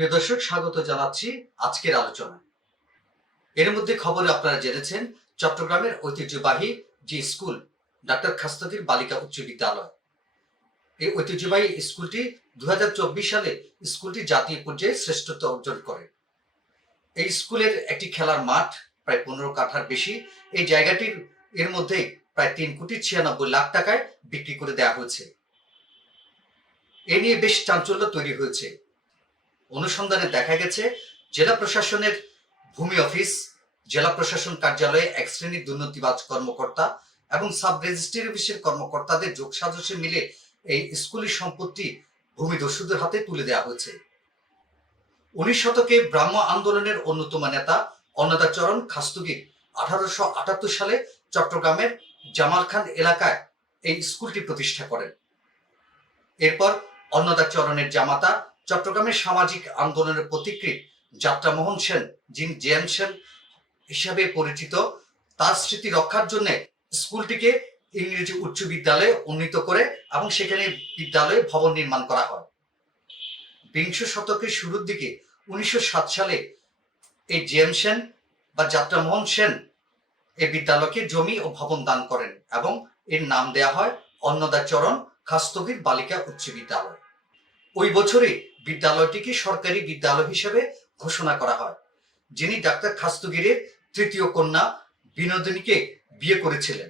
প্রিয় দর্শক, স্বাগত জানাচ্ছি আজকের আলোচনায়। এর মধ্যে খবরে আপনারা জেনেছেন, চট্টগ্রামের ঐতিহ্যবাহী যে স্কুল, ডাক্তার খাস্তাদির বালিকা উচ্চ বিদ্যালয়। এই ঐতিহ্যবাহী স্কুলটি দুই হাজার চব্বিশ সালে স্কুলটি জাতীয় পর্যায়ে শ্রেষ্ঠত্ব অর্জন করে। এই স্কুলের একটি খেলার মাঠ প্রায় পনেরো কাঠার বেশি। এই জায়গাটির, এর মধ্যে প্রায় তিন কোটি ছিয়ানব্বই লাখ টাকায় বিক্রি করে দেওয়া হয়েছে। এ নিয়ে বেশ চাঞ্চল্য তৈরি হয়েছে। অনুসন্ধানে দেখা গেছে, জেলা প্রশাসনের ভূমি অফিস, জেলা প্রশাসন কার্যালয়ে এক শ্রেণির দুর্নীতিবাজ কর্মকর্তা এবং সাব রেজিস্ট্রি অফিসের কর্মকর্তাদের যোগ সাজসে মিলে এই স্কুলের সম্পত্তি ভূমিদস্যুদের হাতে তুলে দেওয়া হয়েছে। উনিশ শতকে ব্রাহ্ম আন্দোলনের অন্যতম নেতা অন্নদাচরণ খাস্তুগির আঠারোশো আটাত্তর সালে চট্টগ্রামের জামাল খান এলাকায় এই স্কুলটি প্রতিষ্ঠা করেন। এরপর অন্নদাচরণের জামাতা চট্টগ্রামের সামাজিক আন্দোলনের প্রতিকৃত যাত্রামোহন সেন যিনি জেএম সেন হিসাবে পরিচিত, তার স্মৃতি রক্ষার জন্য স্কুলটিকে ইংরেজি উচ্চ বিদ্যালয়ে উন্নীত করে এবং সেখানে বিদ্যালয়ে ভবন নির্মাণ করা হয়। বিংশ শতকের শুরুর দিকে উনিশশো সাত সালে এই জেএম সেন বা যাত্রামোহন সেন এই বিদ্যালয়কে জমি ও ভবন দান করেন এবং এর নাম দেয়া হয় অন্নদাচরণ খাস্তগীর বালিকা উচ্চ বিদ্যালয়। ওই বছরই বিদ্যালয়টিকে সরকারি বিদ্যালয় হিসেবে ঘোষণা করা হয়, যিনি ডাক্তার খাস্তগিরের তৃতীয় কন্যা বিনোদিনীকে বিয়ে করেছিলেন।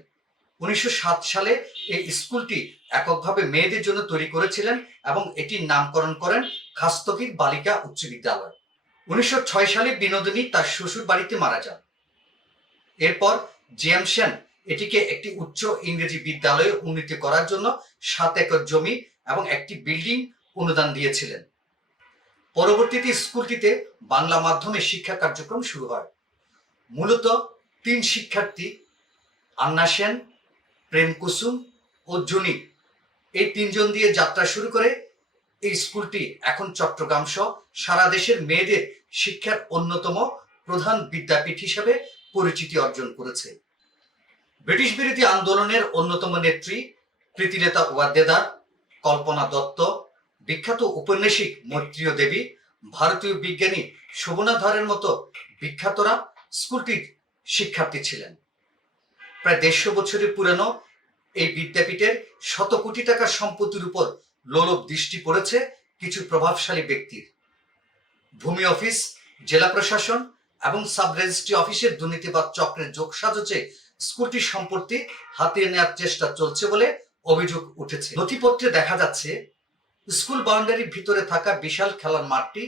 উনিশশো সাত সালে এই স্কুলটি এককভাবে মেয়েদের জন্য তৈরি করেছিলেন এবং এটির নামকরণ করেন খাস্তগির বালিকা উচ্চ বিদ্যালয়। উনিশশো ছয় সালে বিনোদিনী তার শ্বশুর বাড়িতে মারা যান। এরপর জিএম সেন এটিকে একটি উচ্চ ইংরেজি বিদ্যালয়ে উন্নীত করার জন্য সাত একর জমি এবং একটি বিল্ডিং অনুদান দিয়েছিলেন। পরবর্তীতে স্কুলটিতে বাংলা মাধ্যমে শিক্ষা কার্যক্রম শুরু হয়। মূলত তিন শিক্ষার্থী, আন্না সেন, প্রেম কুসুম ও জুনি। এই তিনজন দিয়ে যাত্রা শুরু করে এই স্কুলটি। এখন চট্টগ্রাম সহ সারা দেশের মেয়েদের শিক্ষার অন্যতম প্রধান বিদ্যাপীঠ হিসেবে পরিচিতি অর্জন করেছে। ব্রিটিশ বিরোধী আন্দোলনের অন্যতম নেত্রী প্রীতিলেতা ওয়াদ্দেদার, কল্পনা দত্ত বিখ্যাত উপন্যাসিক মৈত্রীয় দেবী, ভারতীয় বিজ্ঞানী শোভনাধারের মতো বিখ্যাতরা স্কুলটির শিক্ষার্থী ছিলেন। প্রায় দেড়শো বছরের পুরানো এই বিদ্যাপীঠের শত কোটি টাকার সম্পত্তির উপর লোলভ দৃষ্টি পড়েছে কিছু প্রভাবশালী ব্যক্তির। ভূমি অফিস, জেলা প্রশাসন এবং সাব রেজিস্ট্রি অফিসের দুর্নীতিবাদ চক্রের যোগ সাজছে স্কুলটির সম্পত্তি হাতিয়ে নেওয়ার চেষ্টা চলছে বলে অভিযোগ উঠেছে। নথিপত্রে দেখা যাচ্ছে স্কুল বাউন্ডারির ভিতরে থাকা বিশাল খেলার মাঠটি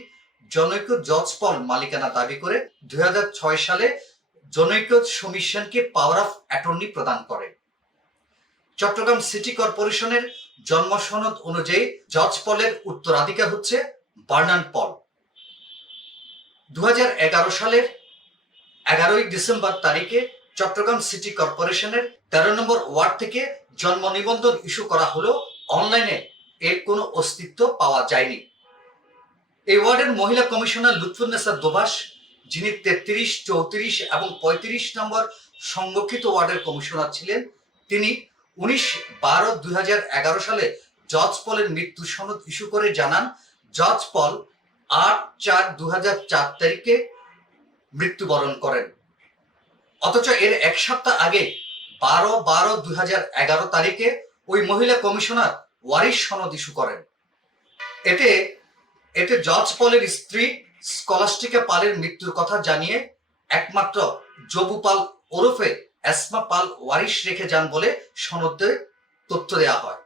জনৈক জজ পল মালিকানা দাবি করে দুই হাজার ছয় সালে জনৈক সমিশনকে পাওয়ার অফ অ্যাটর্নি প্রদান করে। চট্টগ্রাম সিটি কর্পোরেশনের জন্ম সনদ অনুযায়ী জজ পলের উত্তরাধিকার হচ্ছে বার্নান পল। দু হাজার এগারো সালের এগারোই ডিসেম্বর তারিখে চট্টগ্রাম সিটি কর্পোরেশনের তেরো নম্বর ওয়ার্ড থেকে জন্ম নিবন্ধন ইস্যু করা হলেও অনলাইনে এর কোনো অস্তিত্ব পাওয়া যায়নি। এই ওয়ার্ডের মহিলা কমিশনার লুৎফুন্নেসা দোবাস যিনি তেত্রিশ, চৌত্রিশ এবং পঁয়ত্রিশ নম্বর সংরক্ষিত ওয়ার্ডের কমিশনার ছিলেন, তিনি উনিশ বারো দুই সালে জজ পলের মৃত্যু সনদ ইস্যু করে জানান জজ পল আট চার দু তারিখে মৃত্যুবরণ করেন। অথচ এর এক সপ্তাহ আগে বারো বারো দুই তারিখে ওই মহিলা কমিশনার ওয়ারিশ সনদ ইস্যু করেন। এতে এতে জর্জ পলের স্ত্রী স্কলাস্টিকা পালের মৃত্যুর কথা জানিয়ে একমাত্র জবু পাল ওরফে এসমা পাল ওয়ারিশ রেখে যান বলে সনদে তথ্য দেওয়া হয়।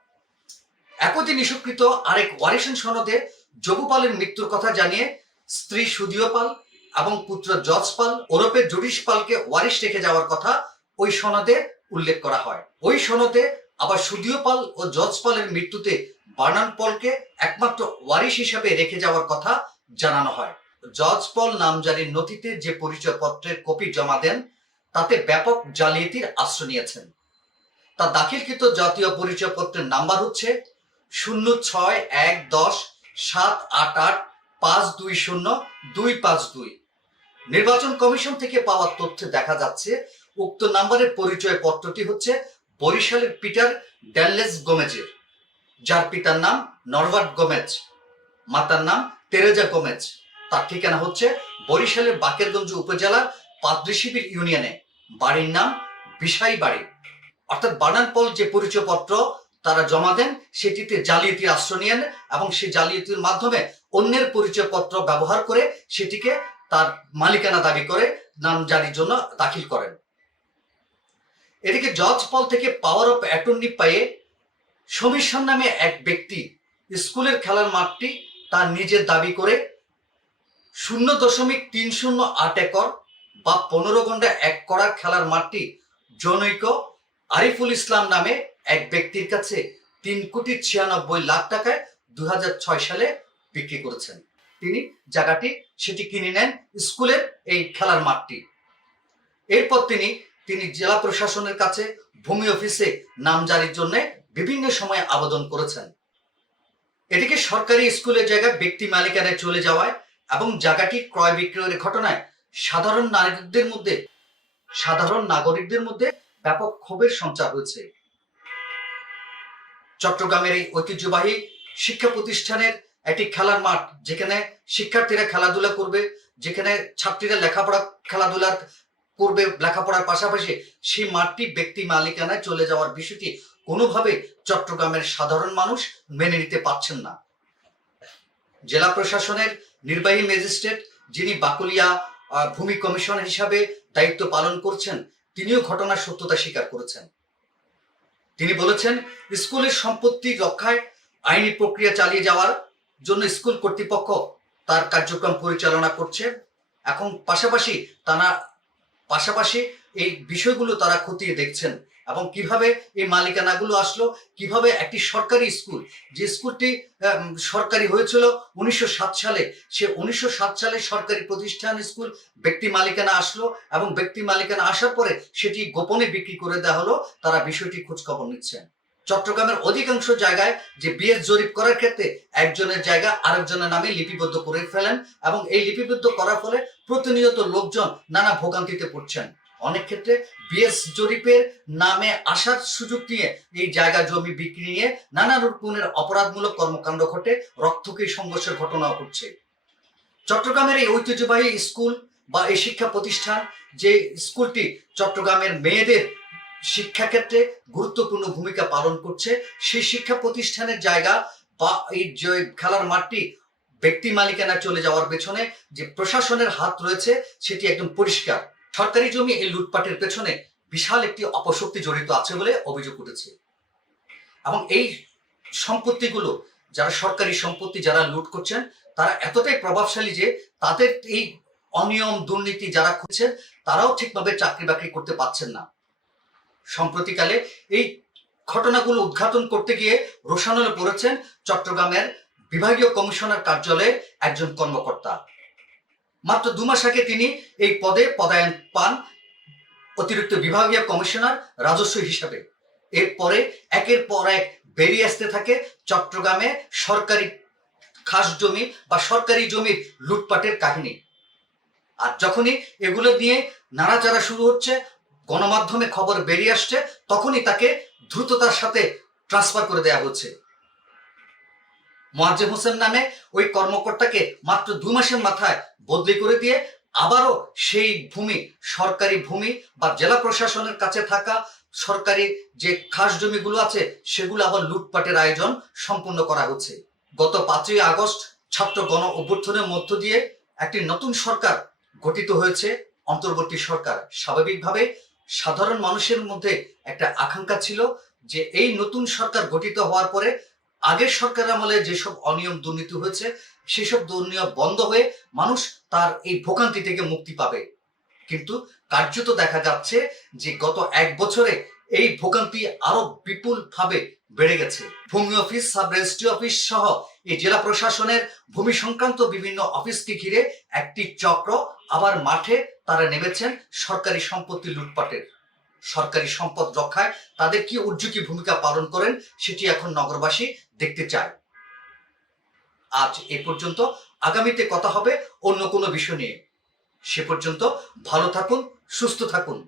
একই দিন ইস্যুকৃত আরেক ওয়ারিশন সনদে জবু পালের মৃত্যুর কথা জানিয়ে স্ত্রী সুদীয় পাল এবং পুত্র জজ পাল ওরফে জুডিশ পালকে ওয়ারিশ রেখে যাওয়ার কথা ওই সনদে উল্লেখ করা হয়। ওই সনদে আবার সুদীয় পাল ও জজ পালের মৃত্যুতে বার্নান পলকে একমাত্র ওয়ারিশ হিসাবে রেখে যাওয়ার কথা জানানো হয়। জজ পল নামজারির নথিতে যে পরিচয়পত্রের কপি জমা দেন, তাতে ব্যাপক জালিয়াতির আশ্রয় নিয়েছেন। তা দাখিলকৃত জাতীয় পরিচয়পত্রের নাম্বার হচ্ছে শূন্য ছয় এক দশ সাত আট আট পাঁচ দুই শূন্য দুই পাঁচ দুই। নির্বাচন কমিশন থেকে পাওয়া তথ্যে দেখা যাচ্ছে, উক্ত নাম্বারের পরিচয় পত্রটি হচ্ছে বরিশালের পিটার ড্যানলেস গোমেজের, যার পিতার নাম নরভার্ট গোমেজ, মাতার নাম তেরেজা গোমেজ। তার ঠিকানা হচ্ছে বরিশালের বাকেরগঞ্জ উপজেলার পাদ্রিশিবির ইউনিয়নে। বাড়ির নাম বিশাই বাড়ি। অর্থাৎ বানানপল যে পরিচয়পত্র তারা জমা দেন, সেটিতে জালিয়াতির আশ্রয় নেন এবং সেই জালিয়াতির মাধ্যমে অন্যের পরিচয়পত্র ব্যবহার করে সেটিকে তার মালিকানা দাবি করে নাম জারির জন্য দাখিল করেন। এদিকে জজ পল থেকে পাওয়ার অফ অ্যাটর্নি পেয়ে সমীশ্বর নামে এক ব্যক্তি স্কুলের খেলার মাঠটি তার নিজের দাবি করে শূন্য দশমিক তিন শূন্য আট একর বা পনেরো ঘণ্টা এক করা খেলার মাঠটি জনৈক আরিফুল ইসলাম নামে এক ব্যক্তির কাছে তিন কোটি ছিয়ানব্বই লাখ টাকায় দু হাজার ছয় সালে বিক্রি করেছেন। তিনি জায়গাটি সেটি কিনে নেন স্কুলের এই খেলার মাঠটি। এরপর তিনি তিনি জেলা প্রশাসনের কাছে ভূমি অফিসে নাম জারির জন্য বিভিন্ন সময়ে আবেদন করেছেন। এদিকে সরকারি স্কুলের জায়গায় ব্যক্তি মালিকানায় চলে যাওয়ায় এবং জায়গাটি ক্রয় বিক্রয়ের ঘটনায় সাধারণ নাগরিকদের মধ্যে, সাধারণ নাগরিকদের মধ্যে ব্যাপক ক্ষোভের সঞ্চার হয়েছে। চট্টগ্রামের এই ঐতিহ্যবাহী শিক্ষা প্রতিষ্ঠানের একটি খেলার মাঠ, যেখানে শিক্ষার্থীরা খেলাধুলা করবে, যেখানে ছাত্রীরা লেখাপড়া, খেলাধুলার করবে লেখাপড়ার পাশাপাশি সেই মাঠটি ব্যক্তি মালিকানায় চলে যাওয়ার বিষয়টি কোনোভাবে চট্টগ্রামের সাধারণ মানুষ মেনে নিতে পারছেন না। জেলা প্রশাসনের নির্বাহী ম্যাজিস্ট্রেট যিনি বাকুলিয়া ভূমি কমিশন হিসাবে দায়িত্ব পালন করছেন, তিনিও ঘটনার সত্যতা স্বীকার করেছেন। তিনি বলেছেন, স্কুলের সম্পত্তি রক্ষায় আইনি প্রক্রিয়া চালিয়ে যাওয়ার জন্য স্কুল কর্তৃপক্ষ তার কার্যক্রম পরিচালনা করছে। এখন পাশাপাশি তারা পাশাপাশি এই বিষয়গুলো তারা খতিয়ে দেখছেন এবং কীভাবে এই মালিকানাগুলো আসলো, কীভাবে একটি সরকারি স্কুল, যে স্কুলটি সরকারি হয়েছিল উনিশশো সাত সালে, সে উনিশশো সাত সালে সরকারি প্রতিষ্ঠান স্কুল ব্যক্তি মালিকানা আসলো এবং ব্যক্তি মালিকানা আসার পরে সেটি গোপনে বিক্রি করে দেওয়া হলো, তারা বিষয়টি খোঁজখবর নিচ্ছেন। চট্টগ্রামের অধিকাংশ জায়গায় যে বিএস জরিপ করার ক্ষেত্রে একজনের জায়গা আরেকজনের নামে লিপিবদ্ধ করে ফেলেন এবং এই লিপিবদ্ধ করার ফলে প্রতিনিয়ত লোকজন নানা ভোগান্তিতে পড়ছেন। অনেক ক্ষেত্রে বিএস জরিপের নামে আসার সুযোগ নিয়ে এই জায়গা জমি বিক্রি নিয়ে নানা রকমের অপরাধমূলক কর্মকাণ্ড ঘটে রক্তকী সংঘর্ষের ঘটনাও ঘটছে। চট্টগ্রামের এই ঐতিহ্যবাহী স্কুল বা এই শিক্ষা প্রতিষ্ঠান, যে স্কুলটি চট্টগ্রামের মেয়েদের শিক্ষাক্ষেত্রে গুরুত্বপূর্ণ ভূমিকা পালন করছে। সেই শিক্ষা প্রতিষ্ঠানের জায়গা বা এই যে খেলার মাঠটি ব্যক্তি মালিকানা চলে যাওয়ার পেছনে যে প্রশাসনের হাত রয়েছে, সেটি একদম পরিষ্কার। সরকারি জমি এই লুটপাটের পেছনে বিশাল একটি অপশক্তি জড়িত আছে বলে অভিযোগ উঠেছে। এবং এই সম্পত্তিগুলো, যারা সরকারি সম্পত্তি যারা লুট করছেন, তারা এতটাই প্রভাবশালী যে তাদের এই অনিয়ম, দুর্নীতি যারা খুঁজছেন তারাও ঠিকভাবে চাকরি বাকরি করতে পারছেন না। সম্প্রতিকালে এই ঘটনাগুলো উদ্ঘাটন করতে গিয়ে রোশানলে পড়েছেন চট্টগ্রামের বিভাগীয় কমিশনার কার্যালয়ে একজন কর্মকর্তা। মাত্র দু মাস আগে তিনি এই পদে পদায়ন পান অতিরিক্ত বিভাগীয় কমিশনার রাজস্ব হিসাবে। এরপরে একের পর এক বেরিয়ে আসতে থাকে চট্টগ্রামে সরকারি খাস জমি বা সরকারি জমির লুটপাটের কাহিনী। আর যখনই এগুলো নিয়ে নাড়াচাড়া শুরু হচ্ছে গণমাধ্যমে খবর বেরিয়ে আসছে, তখনই তাকে দ্রুততার সাথে ট্রান্সফার করে দেয়া হচ্ছে। মোয়াজ্জেম হোসেন নামে ওই কর্মকর্তাকে মাত্র দু মাসের মাথায় বদলি করে দিয়ে আবারও সেই ভূমি, সরকারি ভূমি বা জেলা প্রশাসনের কাছে থাকা সরকারি যে খাস জমিগুলো আছে, সেগুলো আবার লুটপাটের আয়োজন সম্পূর্ণ করা হচ্ছে। গত পাঁচই আগস্ট ছাত্র গণ অভ্যুত্থানের মধ্য দিয়ে একটি নতুন সরকার গঠিত হয়েছে, অন্তর্বর্তী সরকার। স্বাভাবিকভাবে সাধারণ মানুষের মধ্যে একটা আকাঙ্ক্ষা ছিল যে এই নতুন সরকার গঠিত হওয়ার পরে আগের সরকার আমলে যেসব অনিয়ম দুর্নীতি হয়েছে, সেসব দুর্নিয়ম বন্ধ হয়ে মানুষ তার এই ভোগান্তি থেকে মুক্তি পাবে। কিন্তু কার্যত দেখা যাচ্ছে যে গত এক বছরে এই ভোগান্তি আরও বিপুল ভাবে বেড়ে গেছে। ভূমি অফিস সাব রেজিস্ট্রি অফিস সহ এই জেলা প্রশাসনের ভূমি সংক্রান্ত বিভিন্ন অফিসকে ঘিরে একটি চক্র আবার মাঠে তারা নেমেছেন সরকারি সম্পত্তি লুটপাটের। সরকারি সম্পদ রক্ষায় তাদের কি উদ্যোগী ভূমিকা পালন করেন সেটি এখন নগরবাসী দেখতে চায়। আজ এ পর্যন্ত আগামীতে কথা হবে অন্য কোনো বিষয় নিয়ে। সে পর্যন্ত ভালো থাকুন, সুস্থ থাকুন।